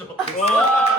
어떡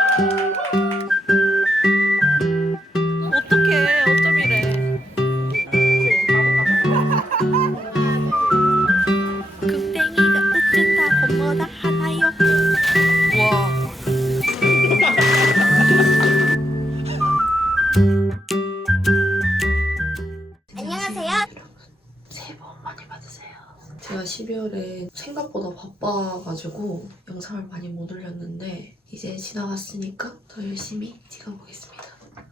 영상을 많이 못 올렸는데 이제 지나갔으니까 더 열심히 찍어보겠습니다.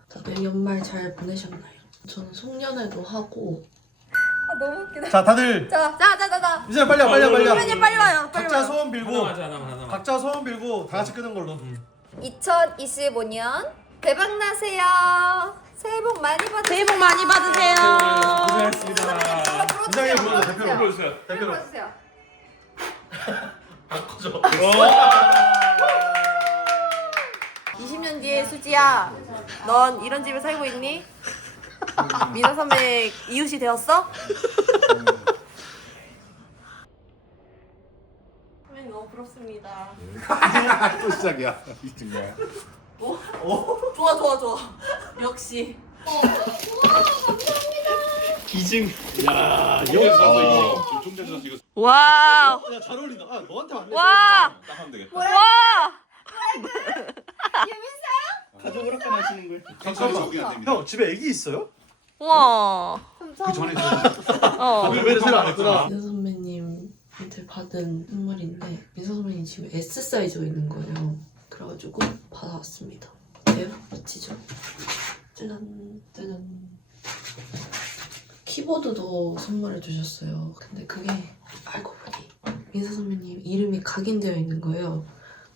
다들 연말 잘 보내셨나요? 저는 송년회도 하고 아 너무 웃기다. 자 다들 자 자 자 자 자. 이제 빨리 와 빨리 와 빨리 와 선배님 빨리 와요 빨리 각자 와요 소원 빌고. 하나만 하자 하나만 하나만. 각자 소원 빌고 다 같이 끄는 걸로. 2025년 대박 나세요. 새해 복 많이 받으세요. 새해 복 많이 받으세요. 고생하셨습니다. 이장님 불러줘 대표로 불러주세요. 대표로. 불러주세요 바꿔줘. 20년 뒤에 수지야 넌 이런 집에 살고 있니? 민호 선배 이웃이 되었어? 선배님 너무 부럽습니다. 또 시작이야 이 친구야. 좋아 좋아 좋아. 역시 기증. 야 이거 어. 진짜 좀 전에 이거 와우. 야잘 어울린다. 아 너한테 안 와! 딱 하면 되겠다. 와! 가족 오락관 하시는 걸. 적응이 안 됩니다. 형 집에 애기 있어요? 와. 그 전에 어. 왜 새로 안 했구나. 민서 선배님한테 받은 선물인데 민서 선배님 지금 S 사이즈가 있는 거예요. 그래가지고 받아왔습니다. 대박 멋지죠? 짜잔 짜잔 키보드도 선물해 주셨어요. 근데 그게 알고 보니 민서 선배님 이름이 각인되어 있는 거예요.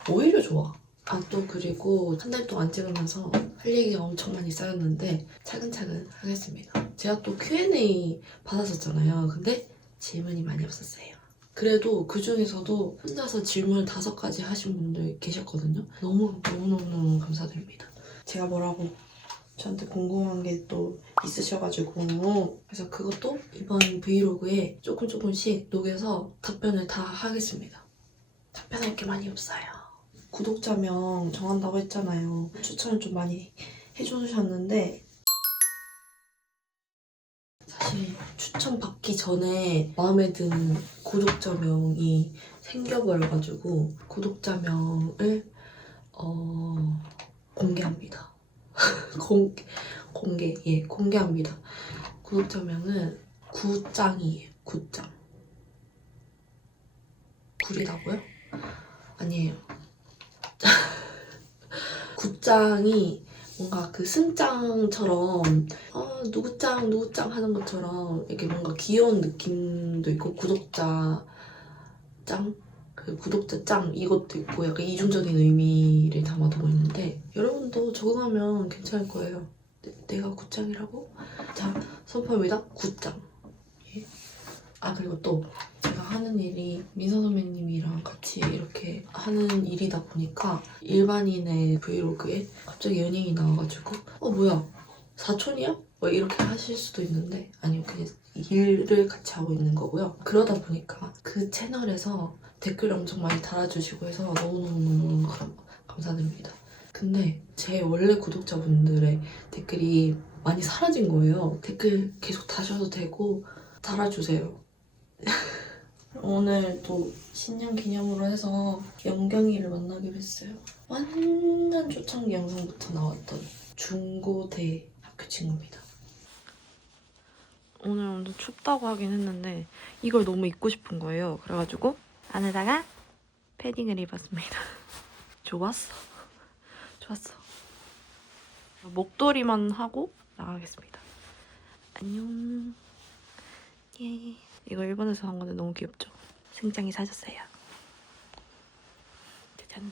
오히려 좋아. 아 또 그리고 한 달 동안 찍으면서 할 얘기가 엄청 많이 쌓였는데 차근차근 하겠습니다. 제가 또 Q&A 받았었잖아요. 근데 질문이 많이 없었어요. 그래도 그 중에서도 혼자서 질문 다섯 가지 하신 분들 계셨거든요. 너무 너무 너무 감사드립니다. 제가 뭐라고 저한테 궁금한 게 또 있으셔가지고 그래서 그것도 이번 브이로그에 조금 조금씩 녹여서 답변을 다 하겠습니다. 답변할 게 많이 없어요. 구독자명 정한다고 했잖아요. 추천을 좀 많이 해주셨는데 사실 추천 받기 전에 마음에 드는 구독자명이 생겨버려가지고 구독자명을 어 공개합니다. 공 공개 예 공개합니다. 구독자명은 구짱이에요. 구짱. 구리다고요? 아니에요. 구짱이 뭔가 그 승짱처럼 어, 누구짱 누구짱 하는 것처럼 이렇게 뭔가 귀여운 느낌도 있고 구독자 짱? 그 구독자 짱 이것도 있고 약간 이중적인 의미를 담아두고 있는데 여러분도 적응하면 괜찮을 거예요 내, 내가 구짱이라고? 자 선포합니다 구짱 예. 아 그리고 또 제가 하는 일이 민서 선배님이랑 같이 이렇게 하는 일이다 보니까 일반인의 브이로그에 갑자기 연예인이 나와가지고 어 뭐야 사촌이야? 뭐 이렇게 하실 수도 있는데 아니면 그냥 일을 같이 하고 있는 거고요 그러다 보니까 그 채널에서 댓글 엄청 많이 달아주시고 해서 너무너무너무 감, 감사드립니다 근데 제 원래 구독자분들의 댓글이 많이 사라진 거예요 댓글 계속 다셔도 되고 달아주세요 오늘 또 신년 기념으로 해서 영경이를 만나기로 했어요. 완전 초창기 영상부터 나왔던 중고대 학교 친구입니다. 오늘 엄청 춥다고 하긴 했는데 이걸 너무 입고 싶은 거예요. 그래가지고 안에다가 패딩을 입었습니다. 좋았어. 좋았어. 목도리만 하고 나가겠습니다. 안녕. 예. 이거 일본에서 산 건데 너무 귀엽죠? 승장이 사줬어요. 짜잔.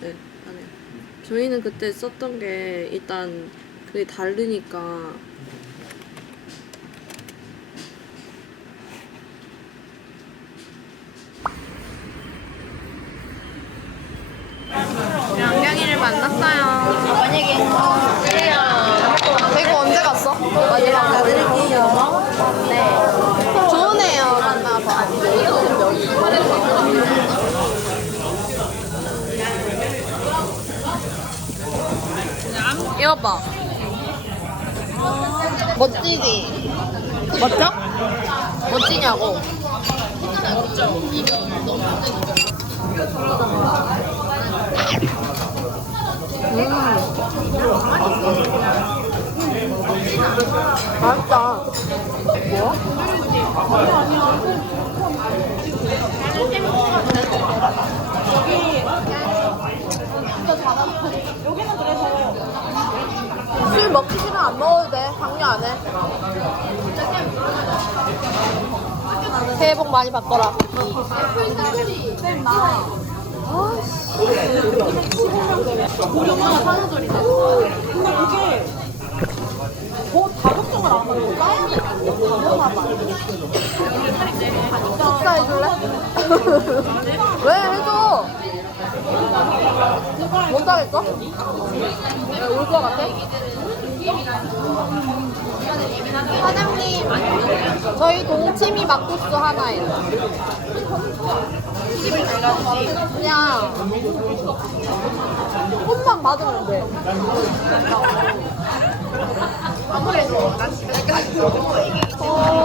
네, 하네요. 저희는 그때 썼던 게 일단 그게 다르니까 양경이를 만났어요. 만약에 대구 언제 갔어? 마지막 가드릴게요. 네. 좋은 애요 만나봐. 이거 봐. 멋지지? 멋져? 멋지냐고? 맛있다. 술 먹기 싫으면 안 먹어도 돼. 강요 안 해. 새해 복 많이 받거라. 고령은 산후절이네. 근데 그게 뭐 다급성을 안 하고 짜야 식사 해줄래? 왜 해줘? 못 가겠어? 올 것 같아? 사장님, 저희 동치미 막국수 하나예요. 집을 달라지 그냥 혼만 맞으면 돼. 아무래도 난 지금까지 너무 애기 천정이고.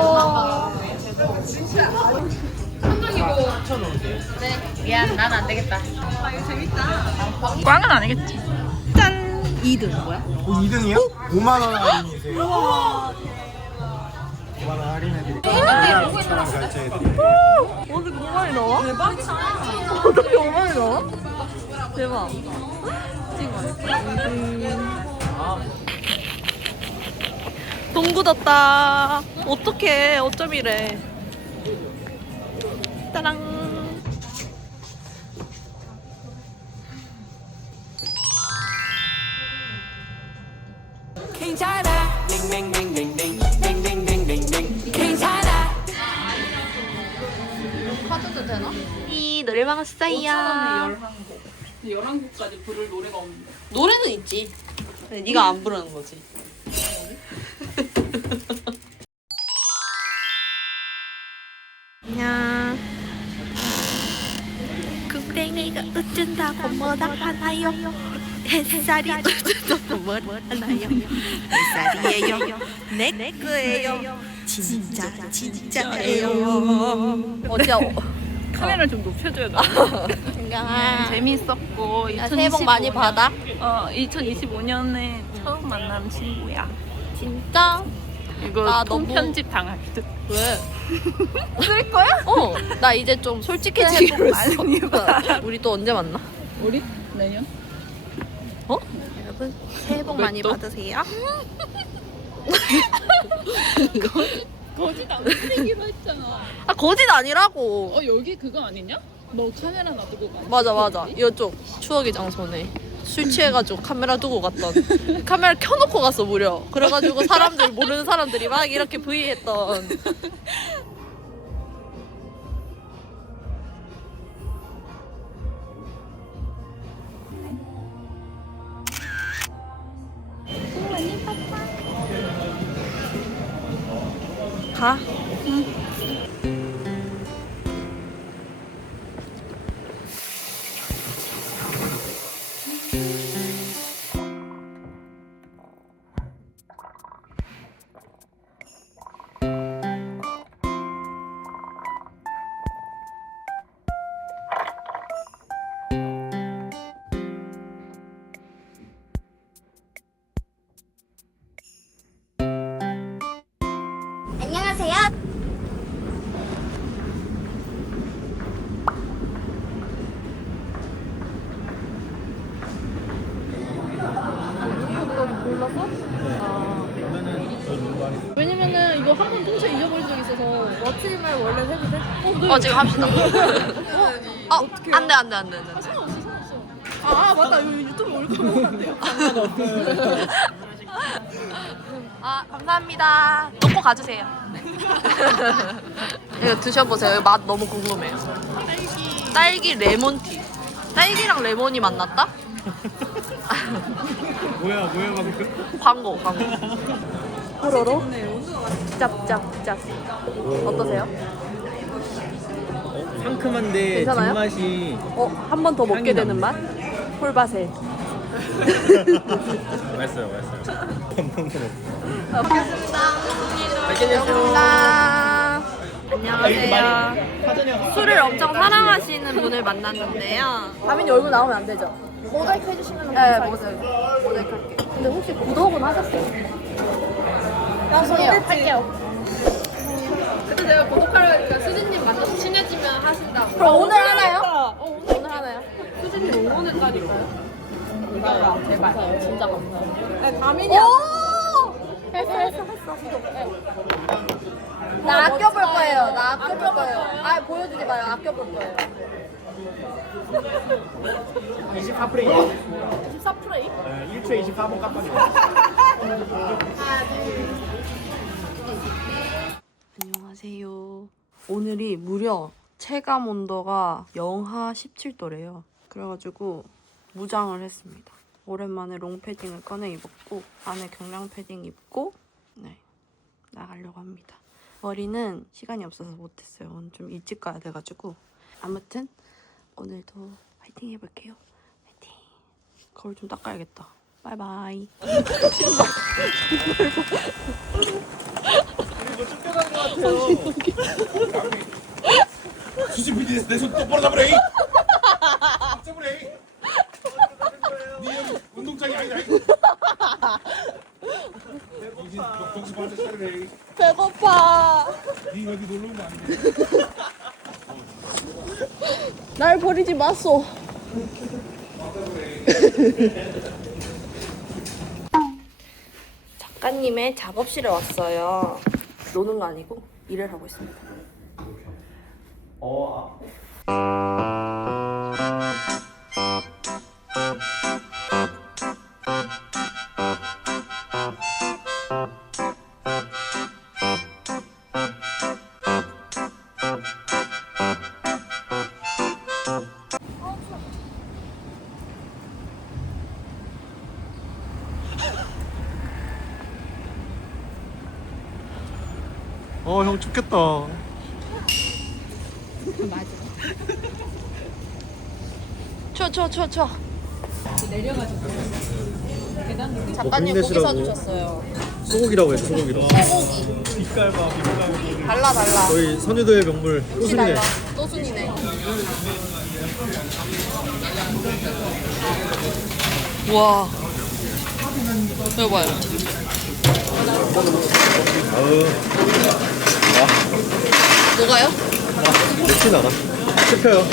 네. 미안, 난 안 되겠다. 아, 이거 재밌다. 꽝은 아니겠지. 짠! 2등 뭐야? 2등이요? 5만 원 할인이세요. 5만 원 할인해드릴게요. 결제해드릴게요. 어떻게 5만이 나와? 대박이다. 어떻게 5만이 나와? 대박. 돈 굳었다. 어떡해. 어쩜 이래. 따랑. 노래방 왔어요. 11곡까지 부를 노래가 없는데. 노래는 있지. 네가 안 부르는 거지. 안녕. 국댕이가 웃준다고 뭐다 하나요? 햇살이 웃준다고 뭐 하나요? 햇살이에요. 내 거예요. 진짜 진짜예요. 어디야? 카메라를 좀 높여줘야 돼. 은경아. 재밌었고, 야, 새해 복 많이 받아. 어, 2025년에 처음 만난 친구야. 진짜? 이거 나 통편집 당할 듯. 왜? 쓸 거야? 어. 나 이제 좀 솔직해지기로 했어. 우리 또 언제 만나? 우리? 내년? 여러분 새해 복 많이 또? 받으세요. 거짓 안 생기기로 했잖아. 아 거짓 아니라고. 어, 여기 그거 아니냐? 너 카메라 놔두고 가. 맞아 맞아 이쪽 추억의 장소네. 술 취해가지고 카메라 두고 갔던 카메라 켜놓고 갔어 무려. 그래가지고 사람들 모르는 사람들이 막 이렇게 V 했던. huh? 어 지금 합시다. 어? 안돼 안돼 안돼 안돼. 상관없어 상관없어. 아 맞다 이거 유튜브 올까 보면 안 돼요. 아 감사합니다. 놓고 가주세요. 이거 드셔보세요. 이거 맛 너무 궁금해요. 딸기. 딸기 레몬티. 딸기랑 레몬이 만났다? 뭐야 뭐야 방금? 광고 광고. 호로로 짭짭짭. 어떠세요? 상큼한데 괜찮아요? 뒷맛이 어, 한 번 더 먹게 향이 되는 맛? 홀바세. 맛있어요 맛있어요. 감사합니다. 안녕하세요. 술을 엄청 사랑하시는 분을 만났는데요. 다민이 얼굴 나오면 안 되죠? 모자이크 해주시면 네, 모자이크. 모자이크 할게요. 근데 혹시 구독은 하셨어요? 방송이요. 할게요. 그때 제가 구독하려니까 수진님 만나서 친해지면 하신다고. 그럼 오늘 하나요? 어, 오늘 오늘 하나요? 수진님 응원했다니까요. 제발, 제발. 진짜 감사해요. 네, 다민이 했어, 했어, 했어. 구독. 나 아껴볼 거예요. 나 아껴볼 거예요. 아, 보여주지 마요. 아껴볼 거예요. 24프레임. 14프레이? 1초에 24번 깜빡이야. 안녕하세요. 오늘이 무려 체감 온도가 영하 17도래요. 그래가지고 무장을 했습니다. 오랜만에 롱 패딩을 꺼내 입었고 안에 경량 패딩 입고 네 나가려고 합니다. 머리는 시간이 없어서 못했어요. 오늘 좀 일찍 가야 돼가지고 아무튼 오늘도 파이팅 해볼게요. 파이팅. 거울 좀 닦아야겠다. 바이바이. 수지 PD 내손 똑바로 잡으래. 잡으래. 네 여기 운동장이 바짝 차리래. 배고파. 네 여기 놀러 온거 아니야? 날 버리지 마소. 작가님의 작업실에 왔어요. 노는 거 아니고 일을 하고 있습니다. 어 형 춥겠다. 추워 추워 추워 추워. 작가님 고기 사주셨어요. 소고기라고 해서 소고기로. 달라 달라. 저희 선유도의 명물. 또순이네. 와. 이거 봐요. 뭐가요? 맥주 나가. 씹혀요.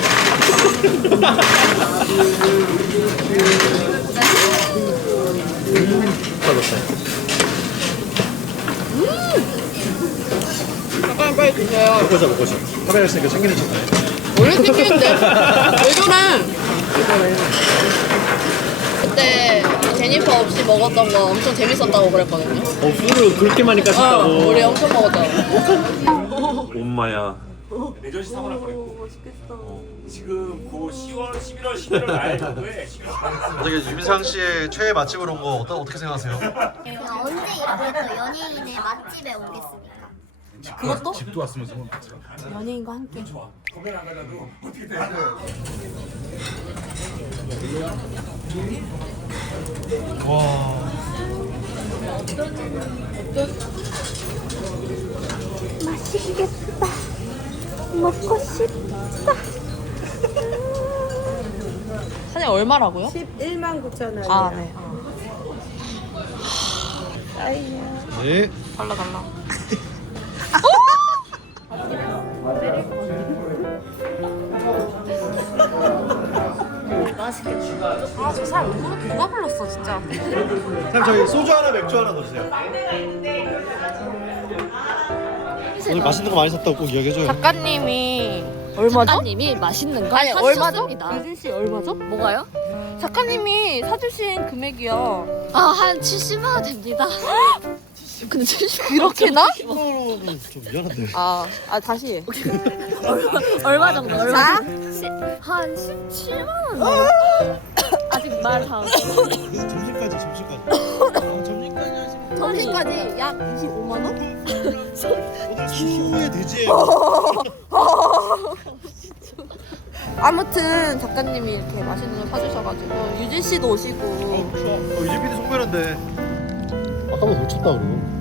잠깐 빨리 드세요. 먹고 자 먹고 자. 카메라 있으니까 챙기는 척. 원래 생기는데 왜 저래? 그때 제니퍼 없이 먹었던 거 엄청 재밌었다고 그랬거든요. 어 술을 그렇게 많이 어, 까셨다고. 우리 엄청 먹었잖아. 엄마야. 내전시 사고 날 뻔했고. 어, 지금 그 10월, 11월, 11월 날 정도에 11월 어떻게 유민상 씨의 최애 맛집으로 온 거 어떻게 생각하세요? 제가 언제 이렇게 또 연예인의 맛집에 오겠습니까? 그것도? 집도 왔으면서 연예인과 함께. 와. 맛있겠다. 먹고 싶다. 사장님 얼마라고요? 11만 9천 원. 아 네. 네. 달라 달라. 아저 사람 누가, 불렀어 진짜. 사장님 저희 소주 하나 맥주 하나 넣어주세요. 오늘 맛있는 거 많이 샀다고 꼭 이야기해줘요. 작가님이 얼마죠? 작가님이 맛있는 걸 아니 얼마죠? 사주셨습니다. 유진 씨 얼마죠? 뭐가요? 작가님이 사주신 금액이요. 아, 한 70만 원 됩니다. 근데 70만 그렇게나? 좀 미안한데. 아, 아 다시. 얼마 정도? 얼마 자, 정도? 한 17만 원. 아직 말 다. 점심까지 점심까지. 점심까지 약 25만 원? 오늘 수후에 되지. 아무튼 작가님이 이렇게 맛있는 거 사주셔가지고 유진 씨도 오시고 어, 유진 PD 송별한데. 아까부터 놓쳤다 그러고.